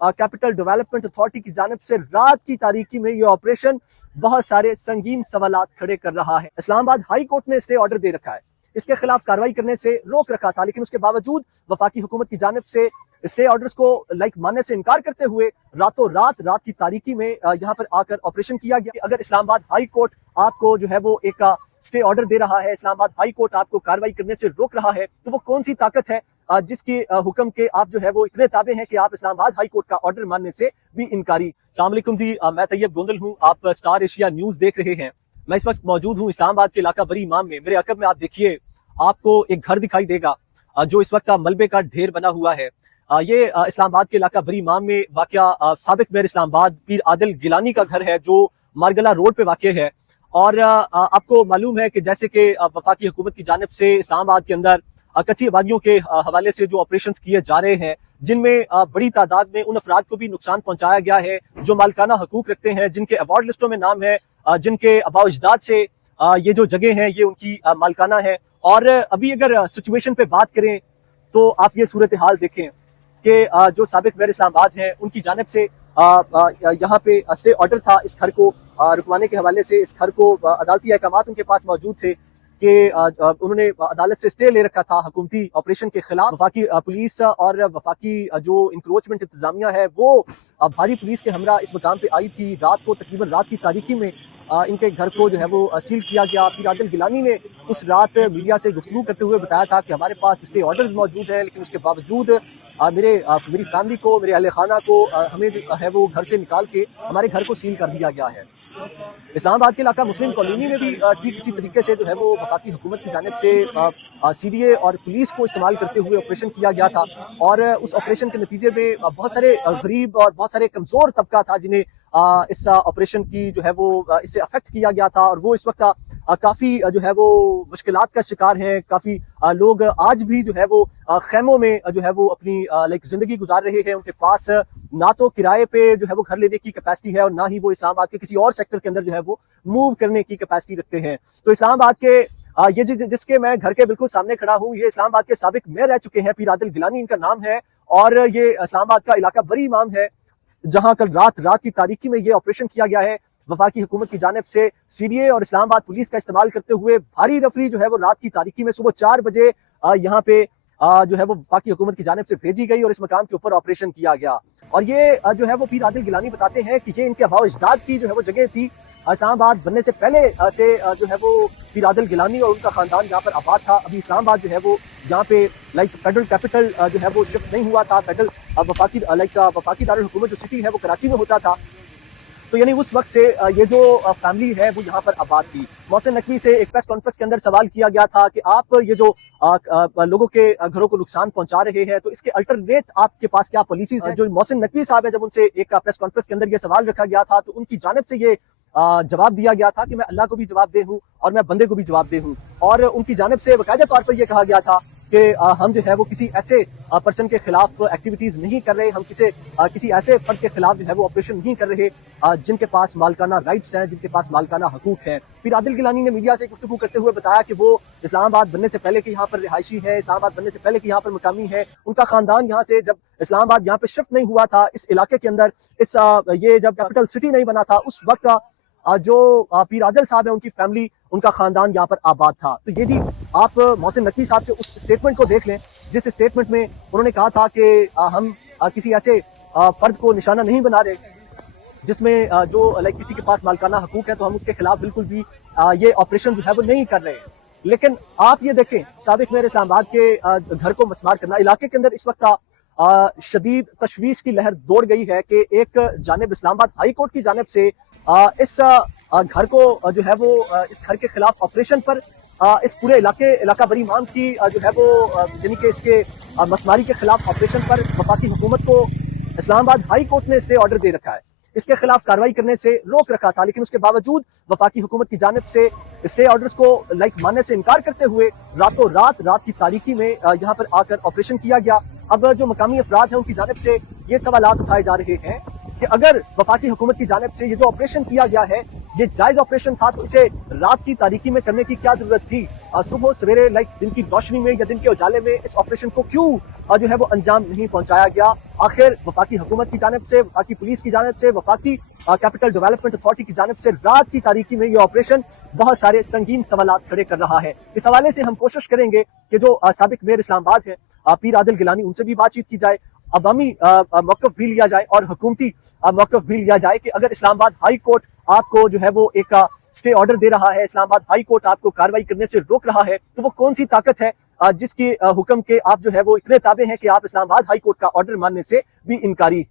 Capital development authority की जानिब से रात की तारीकी में ये ऑपरेशन बहुत सारे संगीन सवालात खड़े कर रहा है। इस्लामाबाद हाई कोर्ट ने स्टे ऑर्डर दे रखा है, इसके खिलाफ कार्रवाई करने से रोक रखा था, लेकिन उसके बावजूद वफाकी हुकूमत की जानिब से स्टे ऑर्डर्स को मानने से इनकार करते हुए रातों रात की तारीकी में यहाँ पर आकर ऑपरेशन किया गया। अगर इस्लामाबाद हाई कोर्ट आपको जो है वो एक स्टे ऑर्डर दे रहा है, इस्लामाबाद हाई कोर्ट आपको कार्रवाई करने से रोक रहा है, तो वो कौन सी ताकत है जिसके हुक्म के आप जो है वो इतने ताबे हैं कि आप इस्लामाबाद हाई कोर्ट का ऑर्डर मानने से भी इनकारी। अस्सलाम वालेकुम जी, मैं तैयब गोंदल हूँ, आप स्टार एशिया न्यूज देख रहे हैं। मैं इस वक्त मौजूद हूँ इस्लामाबाद के इलाका बरी इमाम में। मेरे अकब में आप देखिए, आपको एक घर दिखाई देगा जो इस वक्त मलबे का ढेर बना हुआ है। ये इस्लामाबाद के इलाका बरी इमाम में वाक़या साबिक मेयर इस्लामाबाद पीर आदिल गिलानी का घर है, जो मारगला रोड पे वाक़ है। और आपको मालूम है कि जैसे कि वफाकी हुकूमत की जानिब से इस्लामाबाद के अंदर कच्ची आबादियों के हवाले से जो ऑपरेशन किए जा रहे हैं, जिनमें बड़ी तादाद में उन अफराद को भी नुकसान पहुंचाया गया है जो मालकाना हकूक रखते हैं, जिनके अवार्ड लिस्टों में नाम है, जिनके आबाओ अजदाद से ये जो जगह हैं ये उनकी मालकाना है। और अभी अगर सिचुएशन पे बात करें तो आप ये सूरत हाल देखें कि जो साबिक मेयर इस्लामाबाद हैं उनकी जानिब से यहाँ पे स्टे ऑर्डर था इस घर को रुकवाने के हवाले से। इस घर को अदालती अहकामात उनके पास मौजूद थे कि उन्होंने अदालत से स्टे ले रखा था हुकूमती ऑपरेशन के खिलाफ। वफाकी पुलिस और वफाकी जो इंक्रोचमेंट इंतजामिया है वो भारी पुलिस के हमरा इस मकाम पे आई थी। रात को तकरीबन रात की तारीकी में इनके घर को जो है वो सील किया गया। पीर आदिल गिलानी ने उस रात मीडिया से गुफ्तगू करते हुए बताया था कि हमारे पास स्टे ऑर्डर्स मौजूद है, लेकिन उसके बावजूद मेरी फैमिली को, मेरे अहले खाना को हमें जो है वो घर से निकाल के हमारे घर को सील कर दिया गया है। इस्लामाबाद के इलाका मुस्लिम कॉलोनी में भी ठीक इसी तरीके से जो है वो वफाकी हुकूमत की जानिब से CDA और पुलिस को इस्तेमाल करते हुए ऑपरेशन किया गया था। और उस ऑपरेशन के नतीजे में बहुत सारे गरीब और बहुत सारे कमजोर तबका था जिन्हें इस ऑपरेशन की जो है वो इससे अफेक्ट किया गया था। और वो इस वक्त काफी जो है वो मुश्किलात का शिकार हैं। काफी लोग आज भी जो है वो खेमों में जो है वो अपनी जिंदगी गुजार रहे हैं। उनके पास ना तो किराए पे जो है वो घर लेने की कैपेसिटी है और ना ही वो इस्लामाबाद के किसी और सेक्टर के अंदर जो है वो मूव करने की कैपेसिटी रखते हैं। तो इस्लामाबाद के ये जिसके मैं घर के बिल्कुल सामने खड़ा हूँ, ये इस्लामाबाद के साबिक मेयर रह चुके हैं, पीर आदिल गिलानी इनका नाम है। और ये इस्लामाबाद का इलाका बरी इमाम है, जहां कल रात की तारीकी में ये ऑपरेशन किया गया है। वफाकी हुकूमत की जानिब से CDA और इस्लामाबाद पुलिस का इस्तेमाल करते हुए भारी रफरी जो है वो रात की तारीकी में सुबह 4 बजे यहाँ पे जो है वो वफाकी हुकूमत की जानिब से भेजी गई और इस मकाम के ऊपर ऑपरेशन किया गया। और ये जो है वो पीर आदिल गिलानी बताते हैं कि ये इनके आबाओ अजदाद की जो है वो जगह थी। इस्लामाबाद बनने से पहले से जो है वो पीर आदिल गिलानी और उनका खानदान यहाँ पर आबाद था। अभी इस्लामाबाद जो है वो यहाँ पे फेडरल कैपिटल जो है वो शिफ्ट नहीं हुआ था। फेडरल वफाकी दारुल हुकूमत जो सिटी है वो कराची में होता था। तो यानी उस वक्त से ये जो फैमिली है वो यहाँ पर आबाद थी। मोहसिन नकवी से एक प्रेस कॉन्फ्रेंस के अंदर सवाल किया गया था कि आप ये जो लोगों के घरों को नुकसान पहुंचा रहे हैं, तो इसके अल्टरनेट आपके पास क्या पॉलिसीज हैं? जो मोहसिन नकवी साहब है, जब उनसे एक प्रेस कॉन्फ्रेंस के अंदर ये सवाल रखा गया था तो उनकी जानिब से ये जवाब दिया गया था कि मैं अल्लाह को भी जवाब दे हूँ और मैं बंदे को भी जवाब दे हूँ। और उनकी जानिब से बाकायदा तौर पर यह कहा गया था कि हम जो है वो किसी ऐसे पर्सन के खिलाफ एक्टिविटीज नहीं कर रहे, हम किसी ऐसे फर्द के खिलाफ जो है वो ऑपरेशन नहीं कर रहे जिनके पास मालकाना राइट्स हैं, जिनके पास मालकाना हकूक हैं। पीर आदिल गिलानी ने मीडिया से गुफ्तगू करते हुए बताया कि वो इस्लामाबाद बनने से पहले के यहाँ पर रिहायशी है, इस्लामाबाद बनने से पहले के यहाँ पर मकामी है। उनका खानदान यहाँ से जब इस्लामाबाद यहाँ पे शिफ्ट नहीं हुआ था, इस इलाके के अंदर ये जब कैपिटल सिटी नहीं बना था, उस वक्त जो पीर आदिल साहब है उनकी फैमिली, उनका खानदान यहाँ पर आबाद था। तो ये जी आप मोहसिन नकवी साहब के उस स्टेटमेंट को देख लें, जिस स्टेटमेंट में उन्होंने कहा था कि हम किसी ऐसे फर्द को निशाना नहीं बना रहे जिसमें जो किसी के पास मालकाना हकूक है, तो हम उसके खिलाफ बिल्कुल भी ये ऑपरेशन जो है वो नहीं कर रहे। लेकिन आप ये देखें, साबिक मेयर इस्लामाबाद के घर को मस्मार करना, इलाके के अंदर इस वक्त शदीद तशवीश की लहर दौड़ गई है कि एक जानिब इस्लामाबाद हाई कोर्ट की जानिब से इस घर को जो है वो इस घर के खिलाफ ऑपरेशन पर इस पूरे इलाका बरी इमाम की जो है वो यानी कि इसके मसमारी के खिलाफ ऑपरेशन पर वफाकी हुकूमत को इस्लामाबाद हाई कोर्ट ने स्टे ऑर्डर दे रखा है। इसके खिलाफ कार्रवाई करने से रोक रखा था, लेकिन उसके बावजूद वफाकी हुकूमत की जानिब से स्टे ऑर्डर्स को मानने से इनकार करते हुए रातों रात की तारीकी में यहाँ पर आकर ऑपरेशन किया गया। अब जो मकामी अफराद हैं उनकी जानिब से ये सवालात उठाए जा रहे हैं कि अगर वफाकी हुकूमत की जानिब से ये जो ऑपरेशन किया गया है ये जायज ऑपरेशन था, तो इसे रात की तारीकी में करने की क्या जरूरत थी? सुबह सवेरे दिन की रोशनी में या दिन के उजाले में इस ऑपरेशन को क्यों जो है वो अंजाम नहीं पहुंचाया गया। आखिर वफाकी हुकूमत की जानिब से, वफाकी पुलिस की जानिब से, वफाकी कैपिटल डेवलपमेंट अथॉरिटी की जानिब से रात की तारीकी में ये ऑपरेशन बहुत सारे संगीन सवालात खड़े कर रहा है। इस हवाले से हम कोशिश करेंगे कि जो साबिक मेयर इस्लामाबाद है पीर आदिल गिलानी, उनसे भी बातचीत की जाए, अवामी मौक़िफ़ भी लिया जाए और हुकूमती मौक़िफ़ भी लिया जाए कि अगर इस्लामाबाद हाई कोर्ट आपको जो है वो एक स्टे ऑर्डर दे रहा है, इस्लामाबाद हाई कोर्ट आपको कार्रवाई करने से रोक रहा है, तो वो कौन सी ताकत है जिसके हुक्म के आप जो है वो इतने ताबे हैं कि आप इस्लामाबाद हाई कोर्ट का ऑर्डर मानने से भी इनकारी हैं।